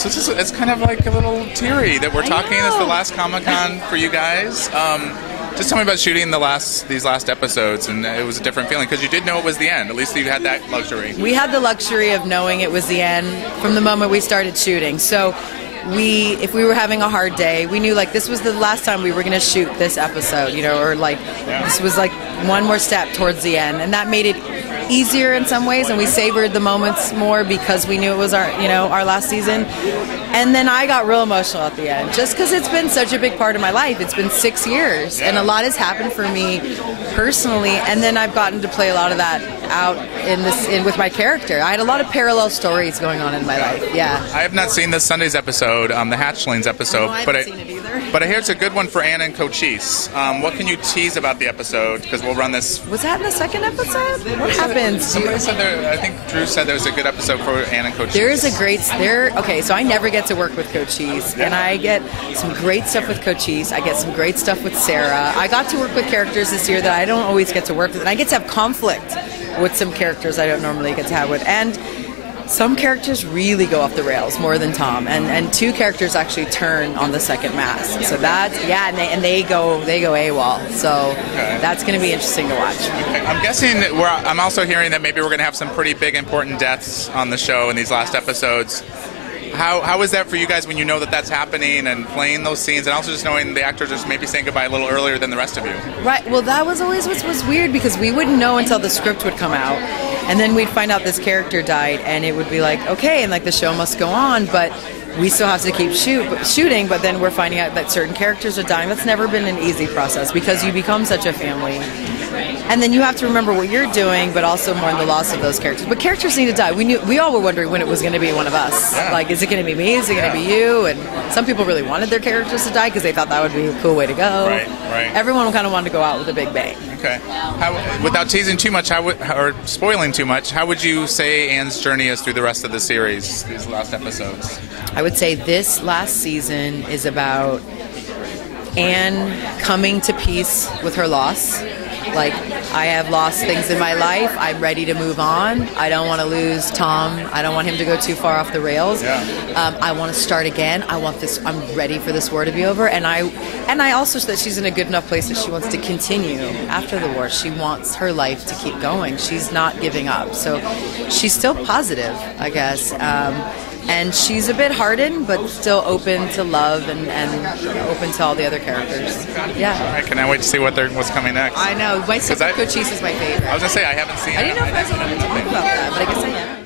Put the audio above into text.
So it's kind of like a little teary that we're talking. It's the last Comic-Con for you guys. Just tell me about shooting these last episodes, and it was a different feeling because you did know it was the end. At least you had that luxury. We had the luxury of knowing it was the end from the moment we started shooting. So if we were having a hard day, we knew like this was the last time we were going to shoot this episode, or like this was like one more step towards the end, and that made it easier in some ways, and we savored the moments more because we knew it was our last season. And then I got real emotional at the end, just because it's been such a big part of my life. It's been 6 years, and a lot has happened for me personally, and then I've gotten to play a lot of that out with my character. I had a lot of parallel stories going on in my life. Yeah. I have not seen this Sunday's episode, the Hatchlings episode, I haven't seen it either. But I hear it's a good one for Anna and Cochise. What can you tease about the episode? Because we'll run this. Was that in the second episode? What happened? Somebody said I think Drew said there was a good episode for Anna and Cochise. There is a great. Okay, so I never get to work with Cochise, and I get some great stuff with Cochise. I get some great stuff with Sarah. I got to work with characters this year that I don't always get to work with, and I get to have conflict with some characters I don't normally get to have with. And some characters really go off the rails more than Tom, and two characters actually turn on the second mask. So that's and they go AWOL. So that's going to be interesting to watch. Okay. I'm guessing I'm also hearing that maybe we're going to have some pretty big important deaths on the show in these last episodes. How is that for you guys when you know that that's happening and playing those scenes, and also just knowing the actors are maybe saying goodbye a little earlier than the rest of you? Right. Well, that was always what was weird, because we wouldn't know until the script would come out, and then we'd find out this character died, and it would be like, okay, and like the show must go on, but we still have to keep shooting, but then we're finding out that certain characters are dying. That's never been an easy process, because you become such a family. And then you have to remember what you're doing, but also mourn the loss of those characters. But characters need to die. We all were wondering when it was going to be one of us. Yeah. Like, is it going to be me? Is it going to be you? And some people really wanted their characters to die because they thought that would be a cool way to go. Right. Everyone kind of wanted to go out with a big bang. Okay. Without teasing too much, or spoiling too much, how would you say Anne's journey is through the rest of the series, these last episodes? I would say this last season is about Anne coming to peace with her loss. Like, I have lost things in my life. I'm ready to move on. I don't want to lose Tom. I don't want him to go too far off the rails. Yeah. I want to start again. I'm ready for this war to be over. And I also that she's in a good enough place that she wants to continue after the war. She wants her life to keep going. She's not giving up. So she's still positive, I guess. And she's a bit hardened, but still open to love and open to all the other characters. Yeah. All right, can I wait to see what's coming next? I know. My sister Cochise is my favorite. I was going to say, I haven't seen it. I didn't know if I was allowed to talk about that, but I guess I am.